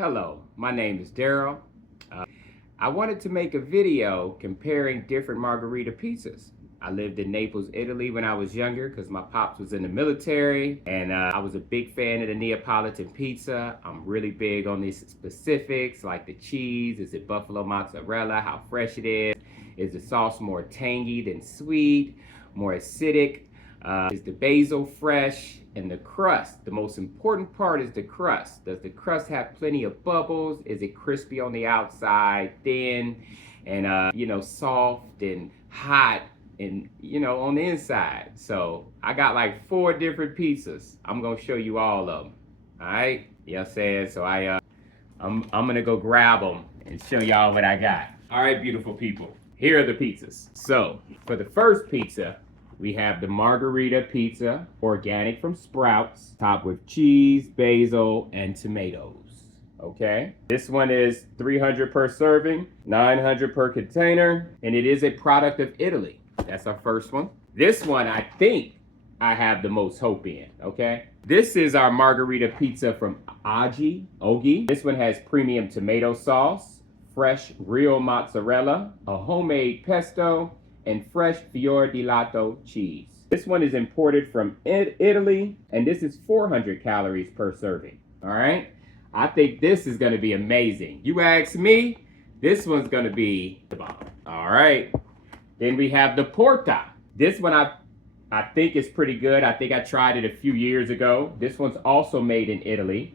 Hello, my name is Daryl. Uh, I wanted to make a video comparing different margarita pizzas. I lived in Naples, Italy when I was younger because my pops was in the military, and I was a big fan of the Neapolitan pizza. I'm really big on these specifics like the cheese. Is it buffalo mozzarella? How fresh it is? Is the sauce more tangy than sweet? More acidic? Is the basil fresh? And the crust, the most important part is the crust. Does the crust have plenty of bubbles? Is it crispy on the outside, thin, and soft and hot, and on the inside? So I got like 4 different pizzas. I'm gonna show you all of them. All right, you know what I'm saying? So I'm gonna go grab them and show y'all what I got. All right, beautiful people. Here are the pizzas. So for the first pizza, we have the Margherita pizza, organic from Sprouts, topped with cheese, basil, and tomatoes. Okay? This one is 300 per serving, 900 per container, and it is a product of Italy. That's our first one. This one, I think I have the most hope in, okay? This is our Margherita pizza from Ogi. This one has premium tomato sauce, fresh real mozzarella, a homemade pesto, and fresh fior di latte cheese. This one is imported from Italy, and this is 400 calories per serving. All right? I think this is gonna be amazing. You ask me, this one's gonna be the bomb. All right. Then we have the Porta. This one I think is pretty good. I think I tried it a few years ago. This one's also made in Italy.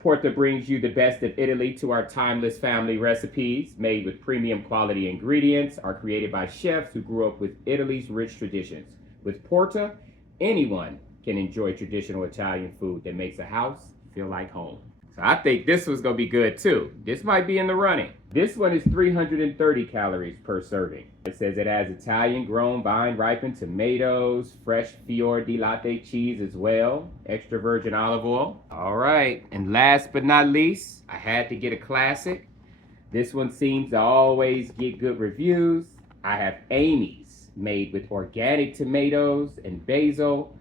Porta brings you the best of Italy to our timeless family recipes made with premium quality ingredients, are created by chefs who grew up with Italy's rich traditions. With Porta, anyone can enjoy traditional Italian food that makes a house feel like home. So I think this one's gonna be good too. This might be in the running. This one is 330 calories per serving. It says it has Italian grown vine ripened tomatoes, fresh fior di latte cheese as well, extra virgin olive oil. All right, and last but not least, I had to get a classic. This one seems to always get good reviews. I have Amy's, made with organic tomatoes and basil.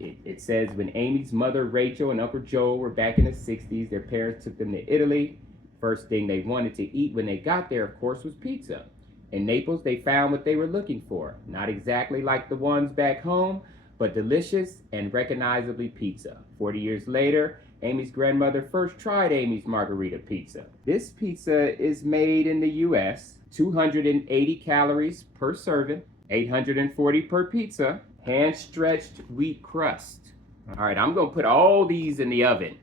It says when Amy's mother Rachel and Uncle Joe were back in the 60s, their parents took them to Italy. First thing they wanted to eat when they got there, of course, was pizza. In Naples, they found what they were looking for. Not exactly like the ones back home, but delicious and recognizably pizza. 40 years later, Amy's grandmother first tried Amy's Margherita pizza. This pizza is made in the US, 280 calories per serving, 840 per pizza, hand-stretched wheat crust. All right, I'm gonna put all these in the oven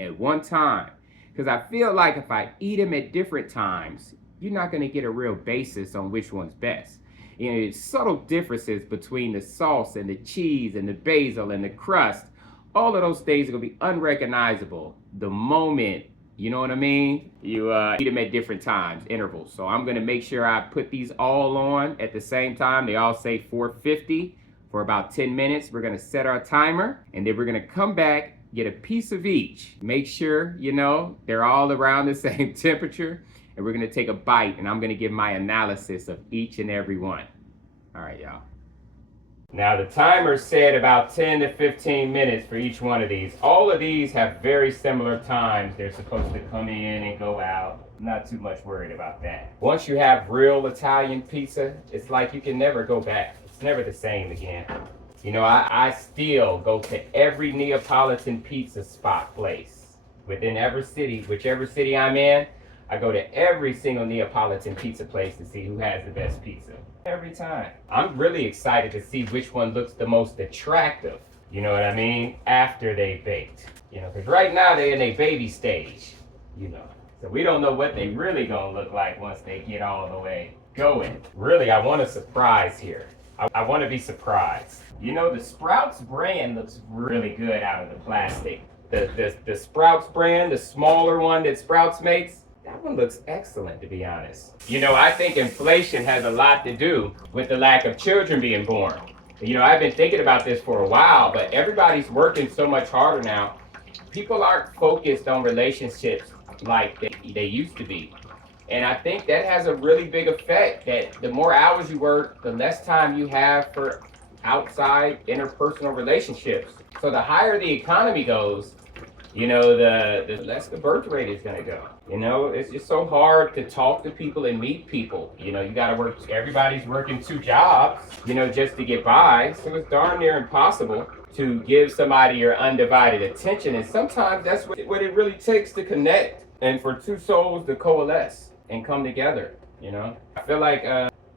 at one time because I feel like if I eat them at different times, you're not gonna get a real basis on which one's best. You know, there's subtle differences between the sauce and the cheese and the basil and the crust. All of those things are gonna be unrecognizable the moment, you know what I mean? You eat them at different times, intervals. So I'm gonna make sure I put these all on at the same time. They all say 450. For about 10 minutes, we're gonna set our timer, and then we're gonna come back, get a piece of each. Make sure, they're all around the same temperature, and we're gonna take a bite, and I'm gonna give my analysis of each and every one. All right, y'all. Now the timer said about 10 to 15 minutes for each one of these. All of these have very similar times. They're supposed to come in and go out. Not too much worried about that. Once you have real Italian pizza, it's like you can never go back. It's never the same again. I still go to every Neapolitan pizza spot place within every city, whichever city I'm in. I go to every single Neapolitan pizza place to see who has the best pizza. Every time. I'm really excited to see which one looks the most attractive, you know what I mean, after they baked. Because right now they're in a baby stage, So we don't know what they really gonna look like once they get all the way going. Really, I want a surprise here. I want to be surprised. The Sprouts brand looks really good out of the plastic. The Sprouts brand, the smaller one that Sprouts makes, that one looks excellent, to be honest. I think inflation has a lot to do with the lack of children being born. I've been thinking about this for a while, but everybody's working so much harder now. People aren't focused on relationships like they used to be. And I think that has a really big effect, that the more hours you work, the less time you have for outside interpersonal relationships. So the higher the economy goes, you know, the less the birth rate is going to go. You know, it's just so hard to talk to people and meet people. You know, you got to work, everybody's working 2 jobs, you know, just to get by. So it's darn near impossible to give somebody your undivided attention. And sometimes that's what it really takes to connect and for two souls to coalesce and come together. You know, I feel like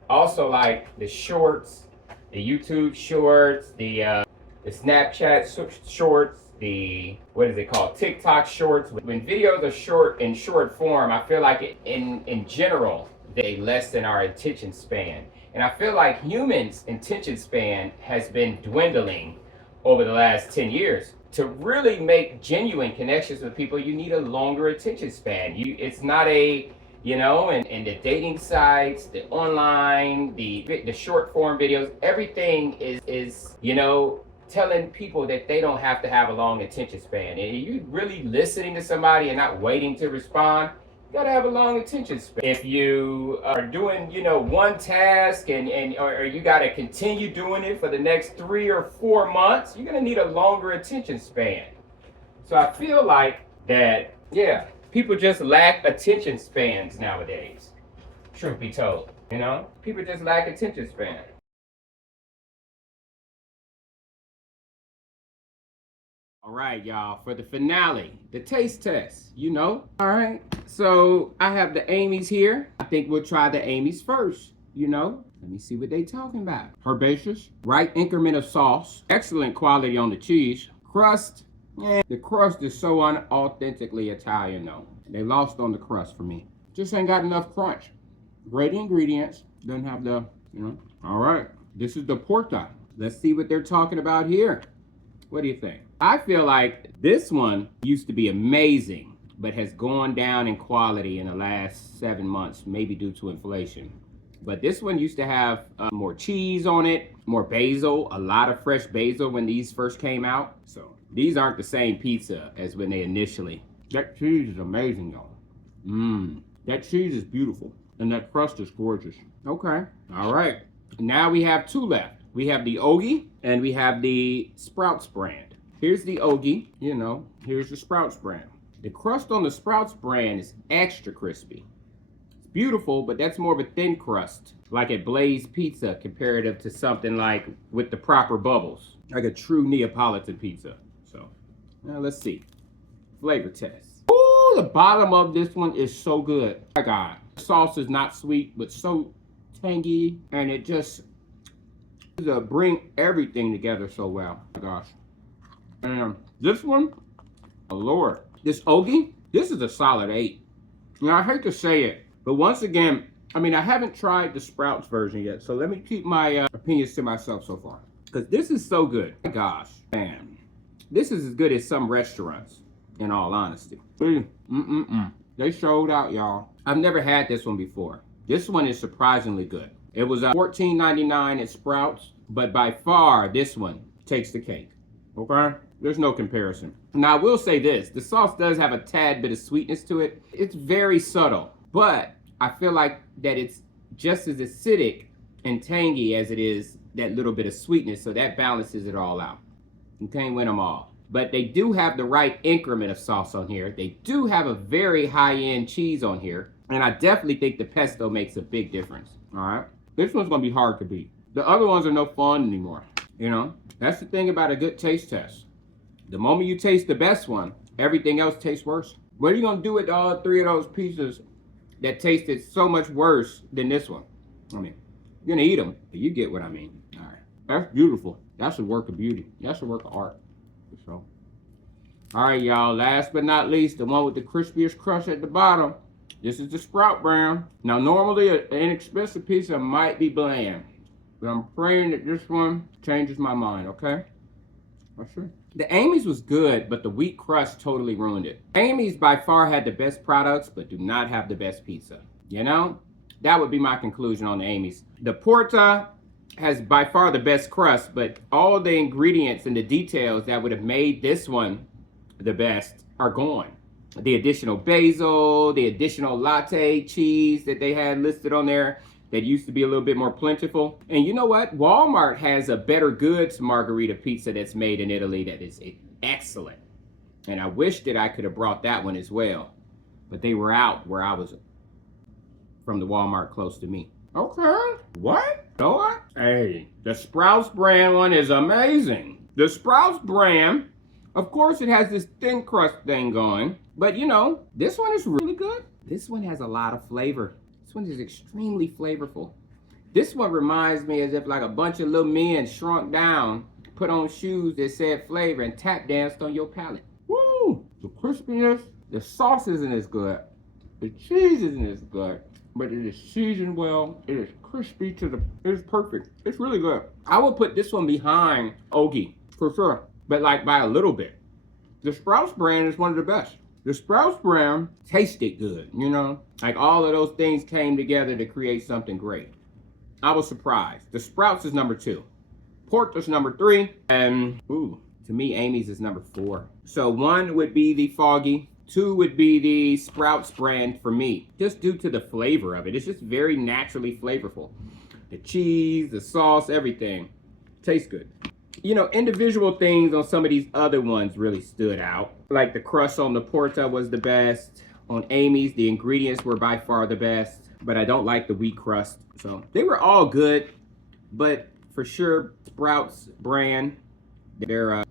also like the shorts, the YouTube shorts, the Snapchat shorts, the, what is it called, TikTok shorts. When videos are short in short form, I feel like in general they lessen our attention span. And I feel like humans' attention span has been dwindling over the last 10 years. To really make genuine connections with people, you need a longer attention span. It's not a, you know, and the dating sites, the online, the short form videos, everything is, you know, telling people that they don't have to have a long attention span. And you really listening to somebody and not waiting to respond, you gotta have a long attention span. If you are doing, you know, one task or you gotta continue doing it for the next 3 or 4 months, you're gonna need a longer attention span. So I feel like that, yeah, people just lack attention spans nowadays. Truth be told, you know, people just lack attention span. All right, y'all, for the finale, the taste test, you know. All right, so I have the Amy's here. I think we'll try the Amy's first, you know. Let me see what they talking about. Herbaceous, right increment of sauce, excellent quality on the cheese. Crust, the crust is so unauthentically Italian though. They lost on the crust for me. Just ain't got enough crunch. Great ingredients, doesn't have the, you know. All right, this is the porta. Let's see what they're talking about here. What do you think? I feel like this one used to be amazing, but has gone down in quality in the last 7 months, maybe due to inflation. But this one used to have more cheese on it, more basil, a lot of fresh basil when these first came out. So these aren't the same pizza as when they initially. That cheese is amazing, y'all. That cheese is beautiful, and that crust is gorgeous. Okay, all right. Now we have 2 left. We have the Ogie and we have the Sprouts brand. Here's the Ogie, you know, here's the Sprouts brand. The crust on the Sprouts brand is extra crispy. It's beautiful, but that's more of a thin crust, like a Blaze pizza comparative to something like with the proper bubbles, like a true Neapolitan pizza. So now let's see. Flavor test. Ooh, the bottom of this one is so good. My God, the sauce is not sweet, but so tangy, and it just bring everything together so well. Oh my gosh. And this one, oh Lord, this Ogie, this is a solid 8. Now I hate to say it, but once again, I mean, I haven't tried the Sprouts version yet, so let me keep my opinions to myself so far. Because this is so good. Oh my gosh, man. This is as good as some restaurants, in all honesty. They showed out, y'all. I've never had this one before. This one is surprisingly good. It was $14.99 at Sprouts, but by far, this one takes the cake, okay? There's no comparison. Now, I will say this. The sauce does have a tad bit of sweetness to it. It's very subtle, but I feel like that it's just as acidic and tangy as it is that little bit of sweetness, so that balances it all out. You can't win them all. But they do have the right increment of sauce on here. They do have a very high-end cheese on here, and I definitely think the pesto makes a big difference, all right? This one's gonna be hard to beat. The other ones are no fun anymore, you know? That's the thing about a good taste test. The moment you taste the best one, everything else tastes worse. What are you gonna do with all 3 of those pizzas that tasted so much worse than this one? I mean, you're gonna eat them, but you get what I mean. All right, that's beautiful. That's a work of beauty. That's a work of art. So, all right, y'all, last but not least, the one with the crispiest crust at the bottom. This is the Sprout brand. Now, normally an inexpensive pizza might be bland, but I'm praying that this one changes my mind, okay? That's sure. The Amy's was good, but the wheat crust totally ruined it. Amy's by far had the best products, but do not have the best pizza. You know? That would be my conclusion on the Amy's. The Porta has by far the best crust, but all the ingredients and the details that would have made this one the best are gone. The additional basil, the additional latte cheese that they had listed on there that used to be a little bit more plentiful. And you know what? Walmart has a better goods margherita pizza that's made in Italy that is excellent. And I wish that I could have brought that one as well. But they were out where I was from the Walmart close to me. Okay. What? Know what? Hey, the Sprouts brand one is amazing. The Sprouts brand, of course, it has this thin crust thing going. But you know, this one is really good. This one has a lot of flavor. This one is extremely flavorful. This one reminds me as if like a bunch of little men shrunk down, put on shoes that said flavor, and tap danced on your palate. Woo! The crispiness, the sauce isn't as good. The cheese isn't as good. But it is seasoned well. It is crispy it is perfect. It's really good. I will put this one behind Ogie, for sure. But like by a little bit. The Sprouts brand is one of the best. The Sprouts brand tasted good, you know? Like all of those things came together to create something great. I was surprised. The Sprouts is number 2. Porter's number 3. And, to me, Amy's is number 4. So 1 would be the Foggy. 2 would be the Sprouts brand for me, just due to the flavor of it. It's just very naturally flavorful. The cheese, the sauce, everything tastes good. You know, individual things on some of these other ones really stood out. Like the crust on the Porta was the best. On Amy's, the ingredients were by far the best, but I don't like the wheat crust. So they were all good, but for sure, Sprouts brand, their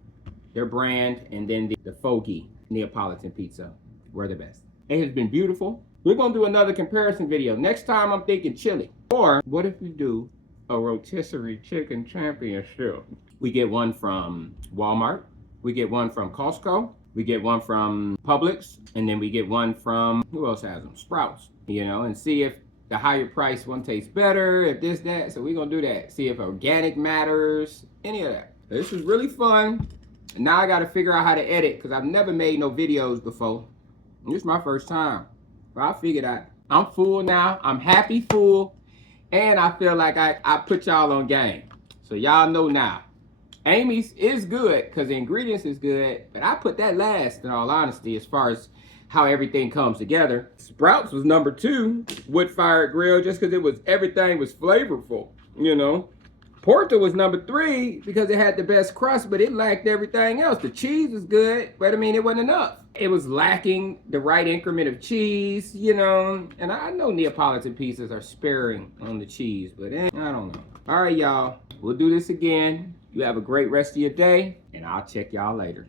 brand, and then the Foggy Neapolitan pizza were the best. It has been beautiful. We're gonna do another comparison video. Next time I'm thinking chili. Or what if we do a rotisserie chicken championship? We get one from Walmart, we get one from Costco, we get one from Publix, and then we get one from, who else has them? Sprouts, you know, and see if the higher price one tastes better, if this, that. So we're gonna do that. See if organic matters, any of that. This is really fun. Now I got to figure out how to edit because I've never made no videos before. This is my first time. But I figured I'm full now. I'm happy full. And I feel like I put y'all on game. So y'all know now. Amy's is good because the ingredients is good. But I put that last in all honesty as far as how everything comes together. Sprouts was number 2. Wood-fired grill just because everything was flavorful, you know. Porter was number 3 because it had the best crust, but it lacked everything else. The cheese was good, but I mean, it wasn't enough. It was lacking the right increment of cheese, you know. And I know Neapolitan pizzas are sparing on the cheese, but I don't know. All right, y'all. We'll do this again. You have a great rest of your day, and I'll check y'all later.